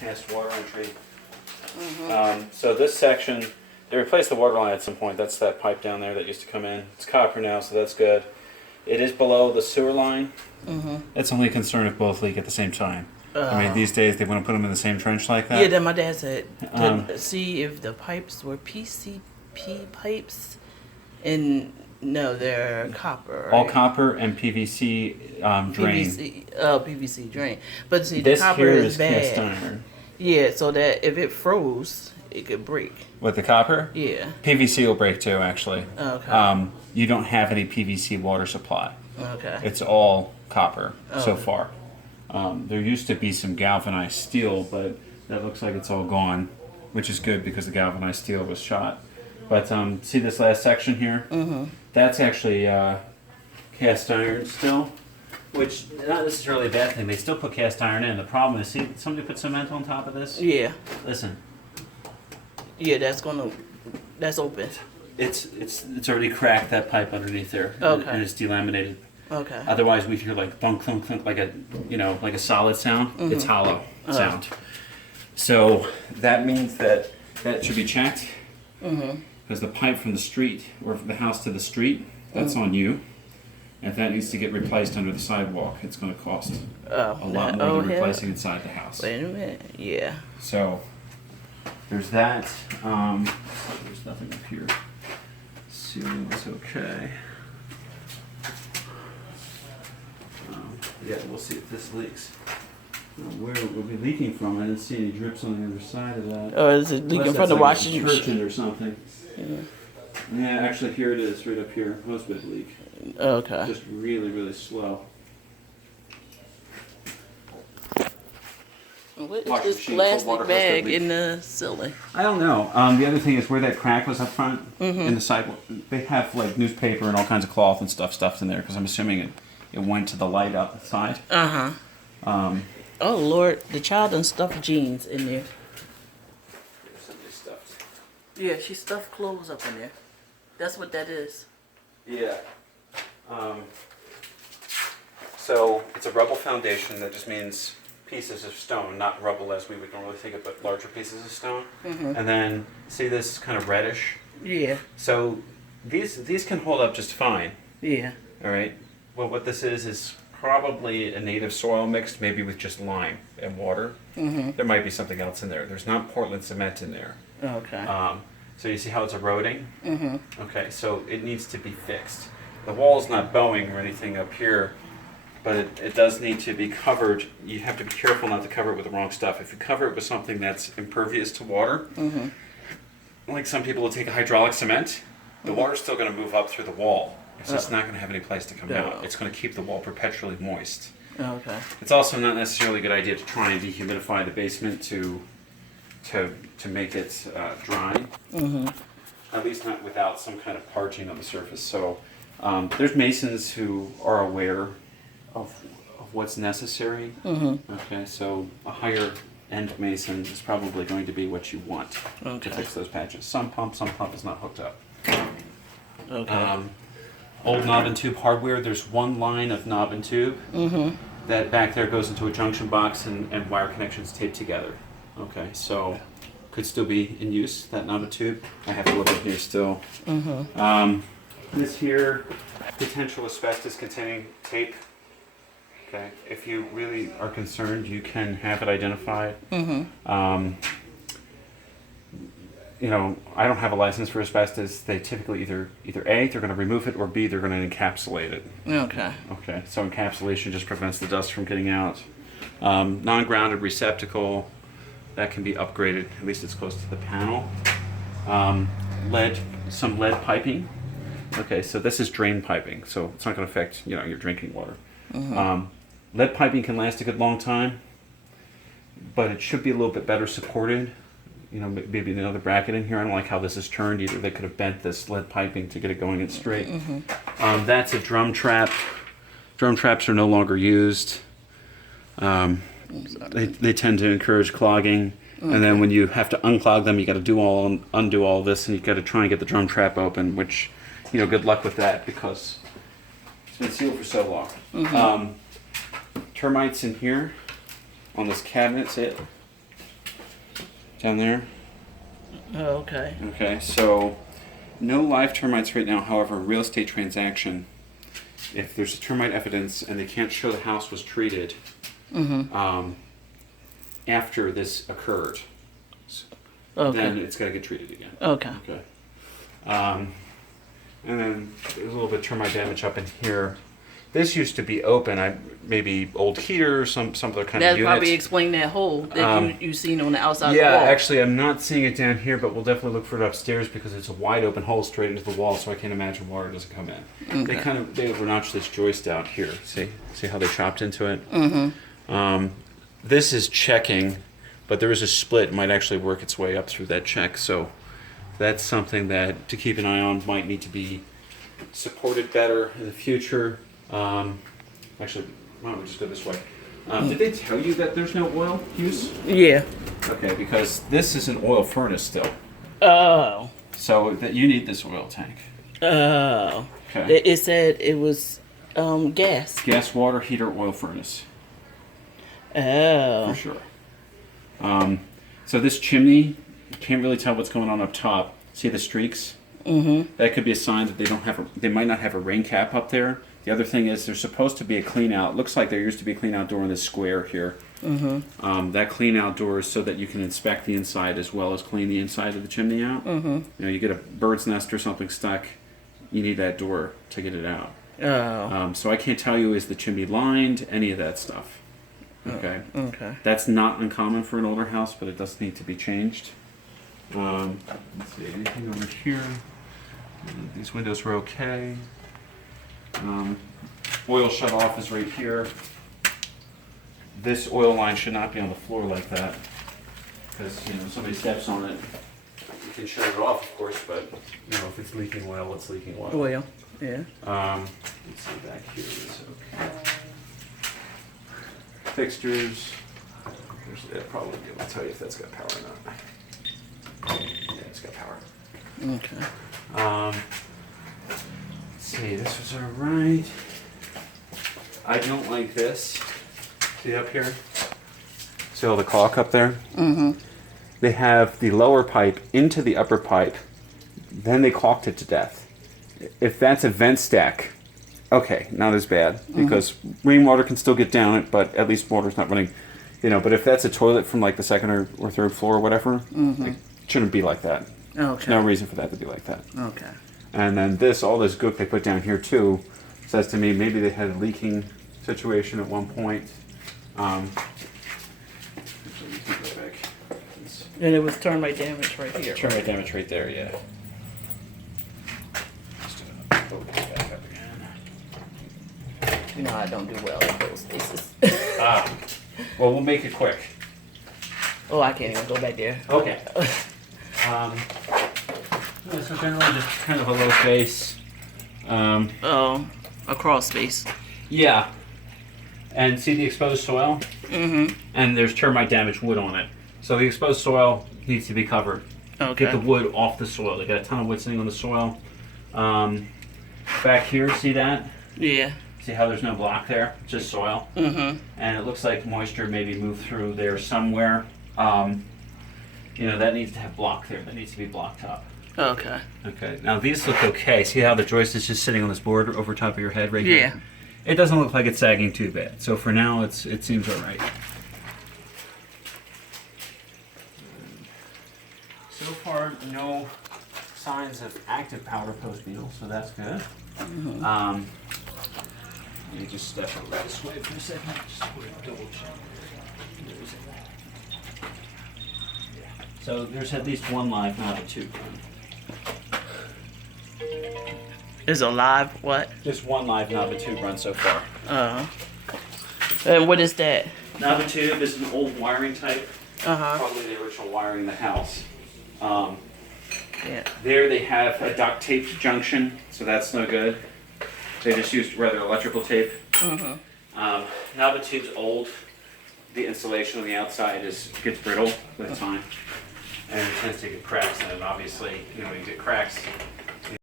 cast water entry. So this section, they replaced the water line at some point. That's that pipe down there that used to come in. It's copper now, so that's good. It is below the sewer line. That's only a concern if both leak at the same time. I mean, these days they want to put them in the same trench like that. Yeah, then my dad said to see if the pipes were PCP pipes, and no, they're copper. Right? All copper and PVC drain. PVC drain. But see, This the copper here is is bad. cast iron. Yeah, so that if it froze, it could break. With the copper? Yeah. PVC will break too, actually. Okay. You don't have any PVC water supply. Okay. It's all copper so far. There used to be some galvanized steel, but that looks like it's all gone, which is good because the galvanized steel was shot. But see this last section here? That's actually cast iron still, which not necessarily a bad thing. They still put cast iron in. The problem is, see, somebody put cement on top of this? Yeah. Listen. Yeah, that's open. It's already cracked, that pipe underneath there. Okay. And it's delaminated. Okay. Otherwise, we'd hear like thunk, thunk, thunk, like a solid sound. It's hollow sound. So that means that should be checked. Because the pipe from the street, or from the house to the street, that's on you. And if that needs to get replaced under the sidewalk, it's going to cost a lot more than replacing inside the house. Wait a minute. Yeah. So there's that. There's nothing up here. Ceiling's okay. Yeah, we'll see if this leaks. Where it will be leaking from? I didn't see any drips on the other side of that. Or is it leaking from the washing machine? Or something. Yeah, actually here it is, right up here. Hose bed leak. Okay. Just really, really slow. What Washing is this machine, cold water plastic hose bag bed leak. in the ceiling? I don't know. The other thing is where that crack was up front in the sidewalk. They have like newspaper and all kinds of cloth and stuff stuffed in there because I'm assuming it went to the light outside. Oh Lord, the child done stuffed jeans in there. Somebody stuffed. Yeah, she stuffed clothes up in there. That's what that is. Yeah. So it's a rubble foundation. That just means pieces of stone, not rubble as we would normally think of, but larger pieces of stone. And then see this kind of reddish. Yeah. So these can hold up just fine. Yeah. All right. Well, what this is probably a native soil mixed maybe with just lime and water. There might be something else in there. There's not Portland cement in there. Okay. So you see how it's eroding? Okay, so it needs to be fixed. The wall's not bowing or anything up here, but it does need to be covered. You have to be careful not to cover it with the wrong stuff. If you cover it with something that's impervious to water, like some people will take a hydraulic cement, the water's still going to move up through the wall. It's just not going to have any place to come out. It's going to keep the wall perpetually moist. Okay. It's also not necessarily a good idea to try and dehumidify the basement to make it dry. At least not without some kind of parching on the surface. So there's masons who are aware of what's necessary. Okay, so a higher end mason is probably going to be what you want to fix those patches. Some pump is not hooked up. Okay. Old knob and tube hardware, there's one line of knob and tube that back there goes into a junction box and wire connections taped together. Okay, so could still be in use, that knob and tube. I have a little bit here still. This here, potential asbestos containing tape. Okay, if you really are concerned, you can have it identified. You know, I don't have a license for asbestos. They typically either A, they're going to remove it, or B, they're going to encapsulate it. Okay. Okay, so encapsulation just prevents the dust from getting out. Non-grounded receptacle, that can be upgraded, at least it's close to the panel. Some lead piping. Okay, so this is drain piping, so it's not going to affect, you know, your drinking water. Lead piping can last a good long time, but it should be a little bit better supported. You know, maybe another bracket in here. I don't like how this is turned either. They could have bent this lead piping to get it going in straight. That's a drum trap. Drum traps are no longer used. They tend to encourage clogging. And then when you have to unclog them, you got to undo all this, and you got to try and get the drum trap open. Which, you know, good luck with that because it's been sealed for so long. Termites in here on this cabinet. See it? down there. Oh, okay. Okay, so no live termites right now. However, real estate transaction, if there's termite evidence and they can't show the house was treated after this occurred, Okay. then it's got to get treated again. Okay. Okay. And then there's a little bit of termite damage up in here. This used to be open. Maybe old heater, some other kind That of unit. probably explain that hole that you seen on the outside of the Yeah, wall. actually, I'm not seeing it down here, but we'll definitely look for it upstairs because it's a wide open hole straight into the wall, so I can't imagine water doesn't come in. Okay. They notched this joist out here. See how they chopped into it. Mm-hmm. This is checking, but there is a split. It might actually work its way up through that check, so that's something that to keep an eye on. Might need to be supported better in the future. Actually, why don't we just go this way? Did they tell you that there's no oil use? Yeah. Okay, because this is an oil furnace still. Oh. So that you need this oil tank. Oh. Okay. It said it was gas. Gas, water, heater, oil furnace. Oh. For sure. So this chimney, you can't really tell what's going on up top. See the streaks? Mm-hmm. That could be a sign that they might not have a rain cap up there. The other thing is there's supposed to be a clean out. Looks like there used to be a clean out door in this square here. Mm-hmm. That clean out door is so that you can inspect the inside as well as clean the inside of the chimney out. Mm-hmm. You know, you get a bird's nest or something stuck, you need that door to get it out. Oh. So I can't tell you is the chimney lined, any of that stuff. Okay. Okay. That's not uncommon for an older house, but it does need to be changed. Let's see, anything over here? These windows were okay. Oil shut off is right here. This oil line should not be on the floor like that, because if somebody steps on it, you can shut it off, of course. But if it's leaking oil, it's leaking oil. Well, yeah. Let's see, back here is okay. Fixtures. I'll probably be able to tell you if that's got power or not. Yeah, it's got power. Okay. Let's see, this was alright. I don't like this. See up here? See all the caulk up there? Mm-hmm. They have the lower pipe into the upper pipe, then they caulked it to death. If that's a vent stack, okay, not as bad, because rainwater can still get down it, but at least water's not running. But if that's a toilet from like the second or third floor or whatever, it shouldn't be like that. Okay. There's no reason for that to be like that. Okay. And then all this gook they put down here too, says to me maybe they had a leaking situation at one point. Actually, you can go back. And it was termite damage right here. Termite damage right there, yeah. Just open it back up again. You know I don't do well in those spaces. Well, we'll make it quick. Oh, I can't even go back there. Okay. So generally just kind of a low face. Oh, a crawl space. Yeah. And see the exposed soil? Mm-hmm. And there's termite damaged wood on it. So the exposed soil needs to be covered. Okay. Get the wood off the soil. They got a ton of wood sitting on the soil. Back here, see that? Yeah. See how there's no block there? Just soil. Mm-hmm. And it looks like moisture maybe moved through there somewhere. That needs to have block there. That needs to be blocked up. Okay. Okay. Now these look okay. See how the joist is just sitting on this board over top of your head right here? Yeah. It doesn't look like it's sagging too bad. So for now, it seems all right. So far, no signs of active powder post beetle, so that's good. Mm-hmm. Let me just step over this way for a second. Just double check. So there's at least one live, not a tube run. Is a live what? Just one live Navatube run so far. And what is that? Navatube is an old wiring type. Uh-huh. Probably the original wiring in the house. Yeah. There they have a duct taped junction, so that's no good. They just used rather electrical tape. Mm-hmm. Navatube's old. The insulation on the outside gets brittle with time. And it tends to get cracks in it. Obviously, you get cracks